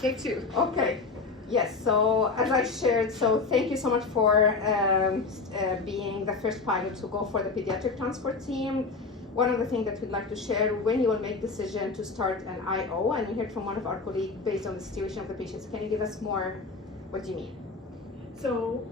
Take two. Okay. Yes, so as I shared, so thank you so much for being the first pilot to go for the pediatric transport team. One of the things that we'd like to share, when you will make decision to start an IO, and you heard from one of our colleagues based on the situation of the patients, can you give us more, what do you mean? So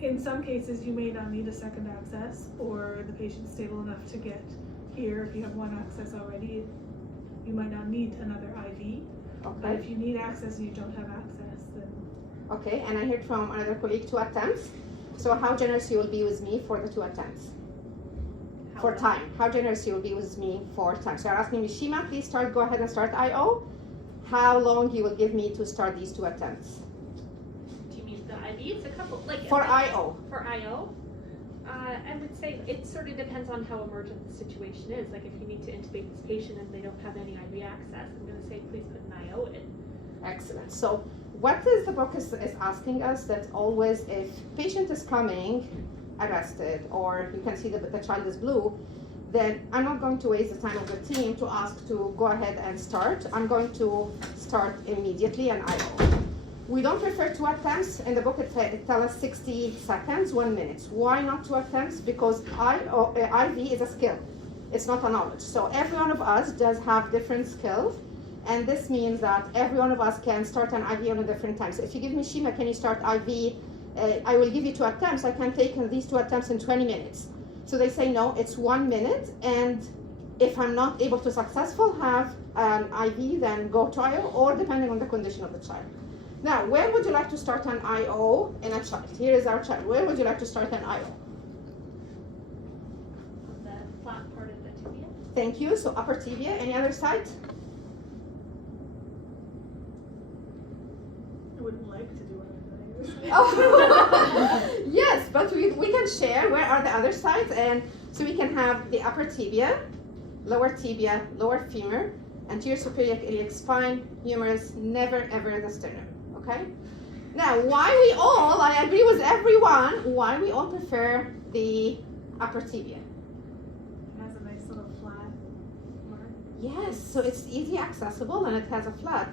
in some cases, you may not need a second access, or the patient's stable enough to get here. If you have one access already, you might not need another IV. Okay. But if you need access and you don't have access, then... Okay, and I heard from another colleague 2 attempts. So how generous you will be with me for the 2 attempts? For time. How generous you will be with me for time. So you're asking me, Shimaa, please go ahead and start IO. How long you will give me to start these 2 attempts? Do you mean the IV? It's a couple, like For IO. For IO, I would say it sort of depends on how emergent the situation is. Like if you need to intubate this patient and they don't have any IV access, I'm going to say please put an IO in. Excellent. So what is the book is asking us that always if patient is coming arrested or you can see that the child is blue, then I'm not going to waste the time of the team to ask to go ahead and start. I'm going to start immediately an IO. We don't prefer 2 attempts. In the book it tells us 60 seconds, 1 minute. Why not 2 attempts? Because IV is a skill. It's not a knowledge. So every one of us does have different skills. And this means that every one of us can start an IV on a different time. So if you give me, Shimaa, can you start IV? I will give you 2 attempts. I can take these 2 attempts in 20 minutes. So they say, no, it's 1 minute. And if I'm not able to successfully have an IV, then go to IO, or depending on the condition of the child. Now, where would you like to start an IO in a child? Here is our child. Where would you like to start an IO? The flat part of the tibia. Thank you. So upper tibia. Any other side? I wouldn't like to do anything. Oh. Yes, but we can share where are the other sides, and so we can have the upper tibia, lower femur, anterior superior iliac spine, humerus, never ever the sternum. Okay. Now, why we all, I agree with everyone, why we all prefer the upper tibia? It has a nice little flat mark. Yes, so it's easy accessible and it has a flat.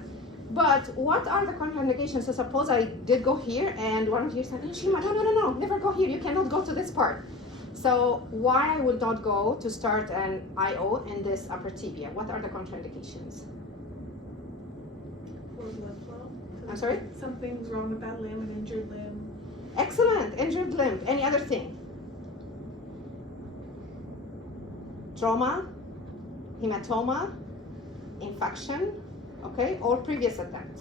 But what are the contraindications? So suppose I did go here and one of you said, Shimaa, no, never go here. You cannot go to this part. So why I would not go to start an IO in this upper tibia? What are the contraindications? Poor blood flow. I'm sorry? Something's wrong with that limb, an injured limb. Excellent, injured limb. Any other thing? Trauma, hematoma, infection, okay, or previous attempt.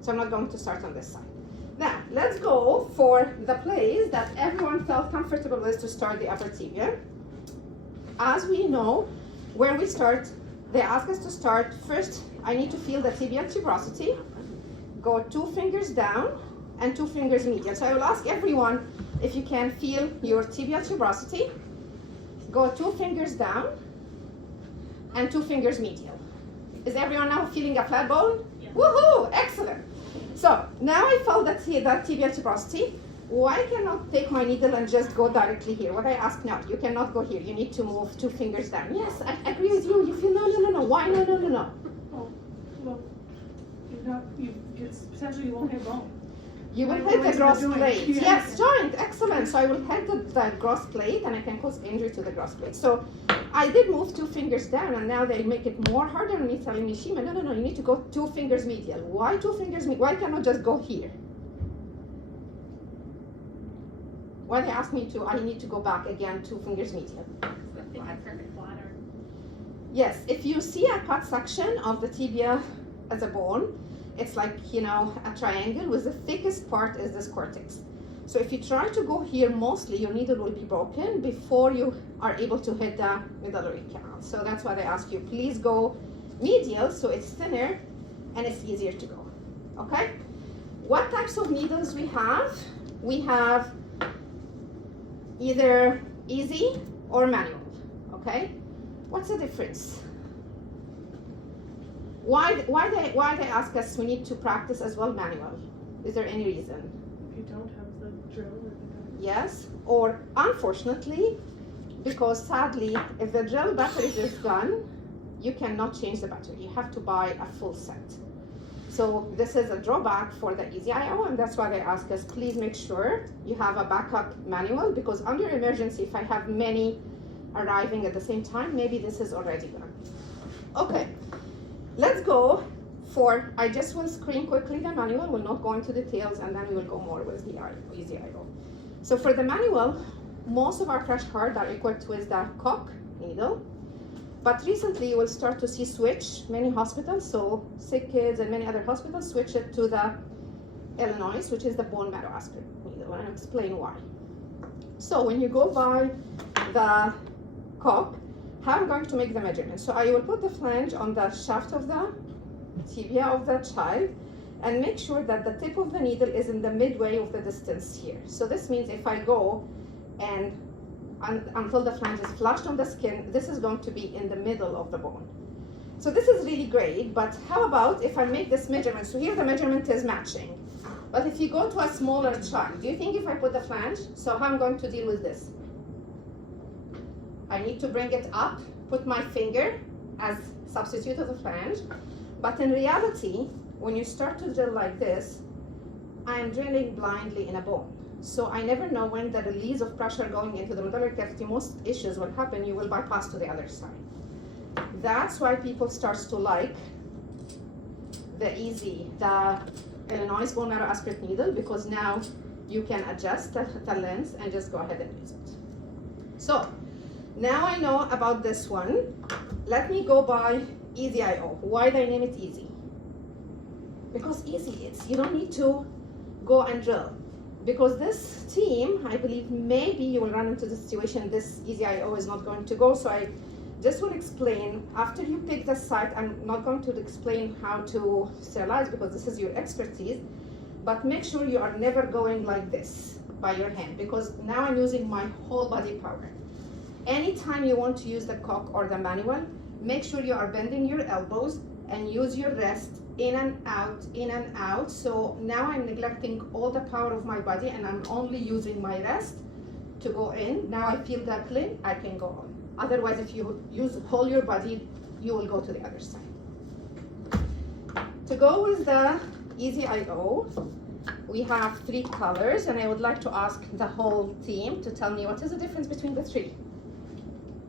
So I'm not going to start on this side. Now, let's go for the place that everyone felt comfortable with to start the upper tibia. As we know, where we start, they ask us to start first. I need to feel the tibial tuberosity. Go 2 fingers down and 2 fingers medial. So I will ask everyone if you can feel your tibial tuberosity. Go 2 fingers down and 2 fingers medial. Is everyone now feeling a flat bone? Yeah. Woohoo! Excellent. So now I felt that tibial tuberosity. Why cannot take my needle and just go directly here? What I ask now, you cannot go here. You need to move 2 fingers down. Yes, I agree with you. You feel no. Why no? Oh, well, potentially you won't hit bone. You will hit the gross plate. Yes, joint. Excellent. So I will hit the gross plate and I can cause injury to the gross plate. So I did move 2 fingers down and now they make it more harder on me telling me, Shimaa, no, you need to go 2 fingers medial. Why 2 fingers medial? Why cannot just go here? Why they ask me I need to go back again 2 fingers medial? Yes, if you see a cut section of the tibia as a bone, it's like, a triangle with the thickest part is this cortex. So if you try to go here, mostly your needle will be broken before you are able to hit the medullary canal. So that's why they ask you, please go medial so it's thinner and it's easier to go, okay? What types of needles we have? We have either easy or manual, okay? What's the difference? Why they ask us we need to practice as well manual? Is there any reason? If you don't have the drill or the gun. Yes, or unfortunately, because sadly, if the drill battery is gone, you cannot change the battery. You have to buy a full set. So this is a drawback for the Easy IO, and that's why they ask us, please make sure you have a backup manual, because under emergency, if I have many arriving at the same time, maybe this is already gone. Okay, let's go for, I just will screen quickly the manual, we'll not go into details, and then we will go more with the Easy IO. So for the manual, most of our crash cards are equipped with the cock needle. But recently, you will start to see switch many hospitals, so Sick Kids and many other hospitals switch it to the Illinois, which is the bone marrow aspirate needle, and I'll explain why. So when you go by the cock, how I'm going to make the measurement. So I will put the flange on the shaft of the tibia of the child, and make sure that the tip of the needle is in the midway of the distance here. So this means if I go and until the flange is flushed on the skin, this is going to be in the middle of the bone. So this is really great, but how about if I make this measurement? So here the measurement is matching. But if you go to a smaller child, do you think if I put the flange, so how I'm going to deal with this? I need to bring it up, put my finger as substitute of the flange. But in reality, when you start to drill like this, I am drilling blindly in a bone. So I never know when the release of pressure going into the medullary cavity, most issues will happen, you will bypass to the other side. That's why people start to like the Illinois bone marrow aspirate needle, because now you can adjust the length and just go ahead and use it. So now I know about this one. Let me go by Easy IO. Why did I name it Easy? Because easy, you don't need to go and drill. Because this team, I believe maybe you will run into the situation this Easy IO is not going to go. So I just will explain, after you pick the site, I'm not going to explain how to sterilize because this is your expertise, but make sure you are never going like this by your hand, because now I'm using my whole body power. Anytime you want to use the cock or the manual, make sure you are bending your elbows and use your wrist in and out, in and out. So now I'm neglecting all the power of my body and I'm only using my wrist to go in. Now I feel the clean, I can go on. Otherwise, if you use whole your body, you will go to the other side. To go with the Easy IO, we have 3 colors, and I would like to ask the whole team to tell me what is the difference between the 3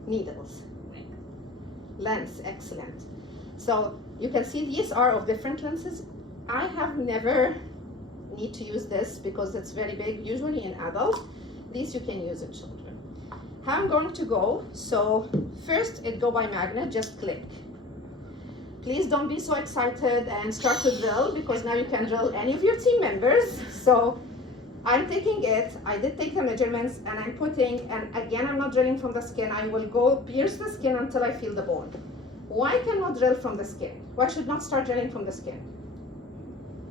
needles. Length, excellent. So you can see these are of different lenses. I have never need to use this because it's very big, usually in adults. These you can use in children. How I'm going to go, so first it go by magnet, just click. Please don't be so excited and start to drill, because now you can drill any of your team members. So I'm taking it, I did take the measurements, and I'm putting, and again I'm not drilling from the skin, I will go pierce the skin until I feel the bone. Why cannot drill from the skin? Why should not start drilling from the skin?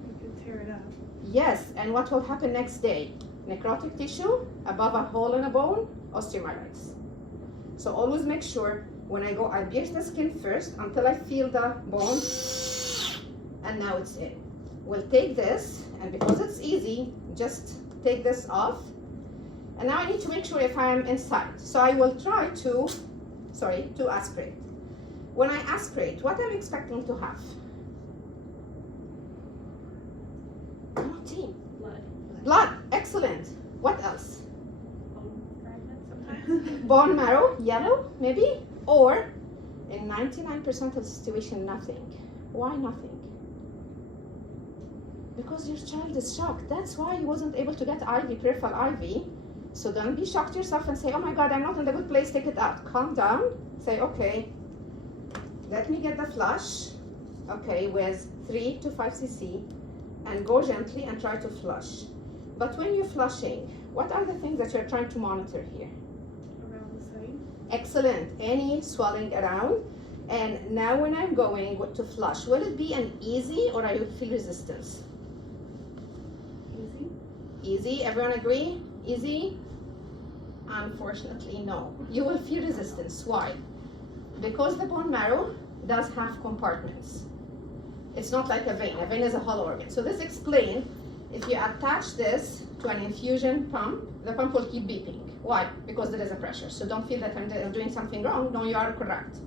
You can tear it up. Yes, and what will happen next day? Necrotic tissue, above a hole in a bone, osteomyelitis. So always make sure when I go, I pierce the skin first until I feel the bone, and now it's in. We'll take this, and because it's easy, just take this off. And now I need to make sure if I am inside. So I will try to aspirate. When I aspirate, what I'm expecting to have? Come on, team. Blood. Blood, excellent. What else? Bone fragments sometimes. Bone marrow, yellow, maybe? Or, in 99% of the situation, nothing. Why nothing? Because your child is shocked. That's why he wasn't able to get IV, peripheral IV. So don't be shocked yourself and say, oh my God, I'm not in the good place, take it out. Calm down, say, okay, let me get the flush, okay, with 3 to 5 cc, and go gently and try to flush. But when you're flushing, what are the things that you're trying to monitor here? Around the site. Excellent, any swelling around. And now when I'm going to flush, will it be an easy or I will feel resistance? Easy. Easy, everyone agree? Easy? Unfortunately, no. You will feel resistance. Why? Because the bone marrow does have compartments. It's not like a vein. A vein is a hollow organ. So this explains, if you attach this to an infusion pump, the pump will keep beeping. Why? Because there is a pressure. So don't feel that I'm doing something wrong. No, you are correct.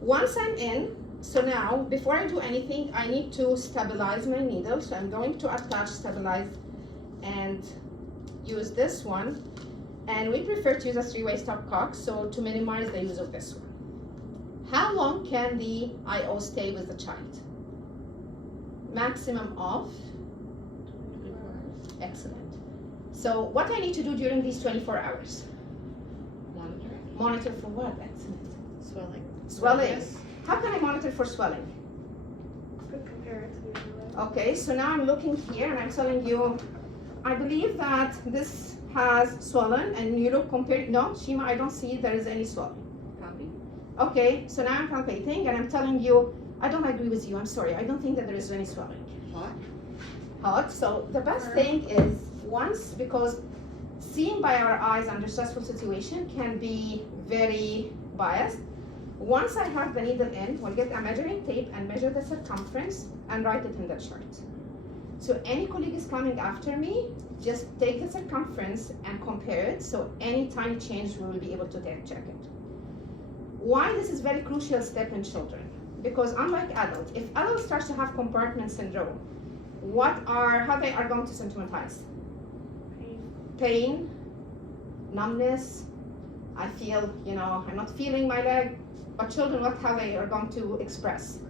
Once I'm in, So now, before I do anything, I need to stabilize my needle. So I'm going to attach, stabilize, and use this one. And we prefer to use a 3-way stopcock, so to minimize the use of this one. How long can the IO stay with the child? Maximum of? 24 hours. Excellent. So what I need to do during these 24 hours? Monitor. Monitor for what? Excellent. Swelling. Swelling. Yes. How can I monitor for swelling? Could compare it to the other way. Okay, so now I'm looking here and I'm telling you, I believe that this has swollen, and you look compared, no, Shimaa, I don't see there is any swelling. Copy. Okay, so now I'm palpating and I'm telling you, I don't agree with you, I'm sorry, I don't think that there is any swelling. Hot. Hot, so the best thing is once, because seeing by our eyes under stressful situation can be very biased. Once I have the needle in, we'll get a measuring tape and measure the circumference and write it in the chart. So any colleague is coming after me, just take the circumference and compare it, so any tiny change we will be able to check it. Why this is very crucial step in children? Because unlike adults, if adults start to have compartment syndrome, how they are going to symptomatize? Pain, numbness, I feel, I'm not feeling my leg, but children, how they are going to express?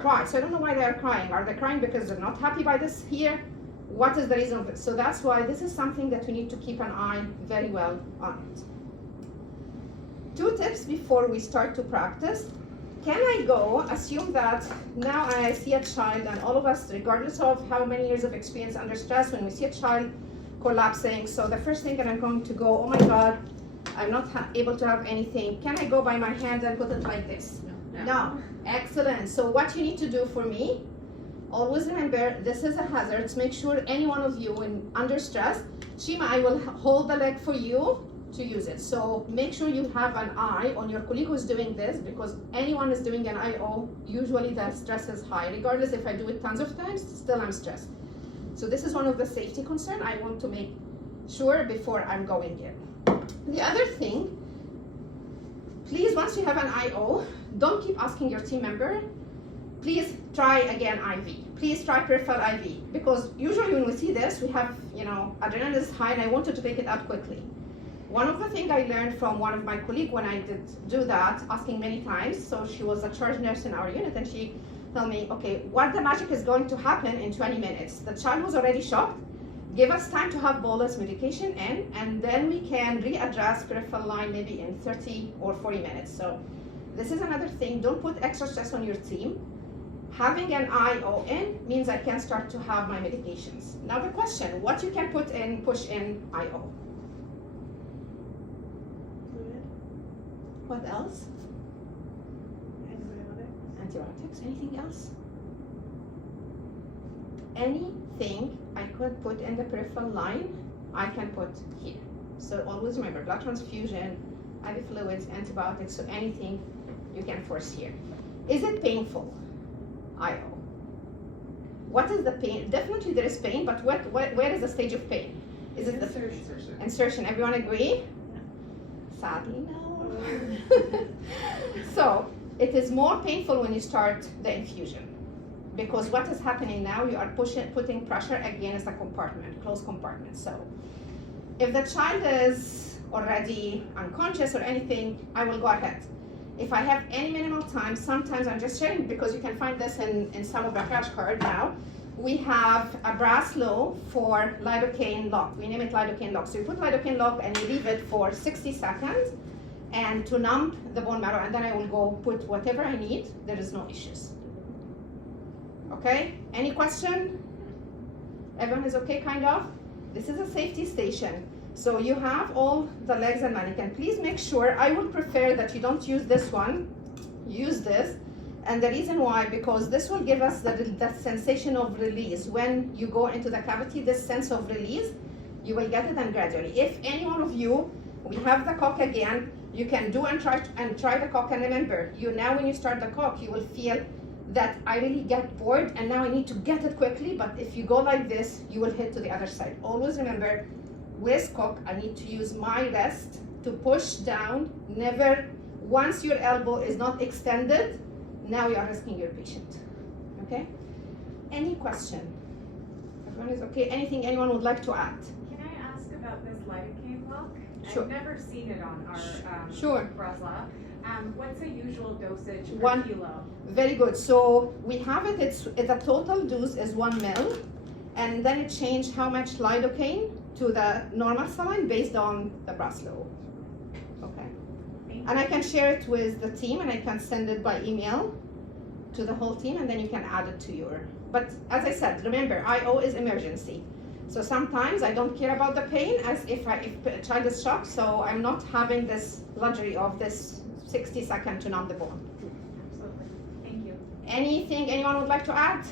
Cry. So I don't know why they are crying. Are they crying because they're not happy by this here? What is the reason of it? So that's why this is something that we need to keep an eye very well on it. 2 tips before we start to practice. Can I go, assume that now I see a child, and all of us, regardless of how many years of experience under stress, when we see a child collapsing, so the first thing that I'm going to go, oh my God, I'm not able to have anything. Can I go by my hand and put it like this? No. Excellent. So what you need to do for me, always remember, this is a hazard. Make sure any one of you, when under stress, Shimaa, I will hold the leg for you to use it. So make sure you have an eye on your colleague who's doing this, because anyone is doing an IO, usually the stress is high. Regardless if I do it tons of times, still I'm stressed. So this is one of the safety concerns I want to make sure before I'm going in. The other thing, please, once you have an IO, don't keep asking your team member, please try again IV. Please try peripheral IV. Because usually when we see this, we have, adrenaline is high and I wanted to take it up quickly. One of the things I learned from one of my colleagues when I did do that, asking many times, so she was a charge nurse in our unit, and she told me, okay, what the magic is going to happen in 20 minutes? The child was already shocked. Give us time to have bolus medication in, and then we can readdress peripheral line maybe in 30 or 40 minutes. So this is another thing. Don't put extra stress on your team. Having an IO in means I can start to have my medications. Now the question, what you can push in IO? Fluid. What else? Antibiotics. Antibiotics, anything else? Anything I could put in the peripheral line, I can put here. So always remember, blood transfusion, IV fluids, antibiotics, so anything you can force here. Is it painful? IO. What is the pain? Definitely there is pain, but where is the stage of pain? Is it Insertion. Insertion, everyone agree? Sadly, no. So, it is more painful when you start the infusion. Because what is happening now, you are putting pressure against the compartment, closed compartment. So if the child is already unconscious or anything, I will go ahead. If I have any minimal time, sometimes I'm just sharing because you can find this in some of the crash card now. We have a brass low for lidocaine lock. We name it lidocaine lock. So you put lidocaine lock and you leave it for 60 seconds and to numb the bone marrow, and then I will go put whatever I need. There is no issues. Okay, any question? Everyone is okay, kind of? This is a safety station. So you have all the legs and mannequin. Please make sure, I would prefer that you don't use this one, use this. And the reason why, because this will give us that sensation of release. When you go into the cavity, this sense of release, you will get it and gradually. If any one of you, we have the cock again, you can do and try the cock, and remember, now when you start the cock, you will feel that I really get bored and now I need to get it quickly, but if you go like this, you will hit to the other side. Always remember, with cock, I need to use my wrist to push down. Never, once your elbow is not extended, now you are risking your patient. Okay? Any question? Everyone is okay? Anything anyone would like to add? Can I ask about this lidocaine look? Sure. I've never seen it on our Sure. Breslov. What's a usual dosage per 1 kilo? Very good. So we have it, the total dose is 1 ml, and then it changed how much lidocaine to the normal saline based on the Breslov. Okay. And I can share it with the team, and I can send it by email to the whole team, and then you can add it to your, but as I said, remember, IO is emergency. So sometimes I don't care about the pain as if a child is shocked, so I'm not having this luxury of this 60 seconds to numb the bone. Absolutely. Thank you. Anything anyone would like to add?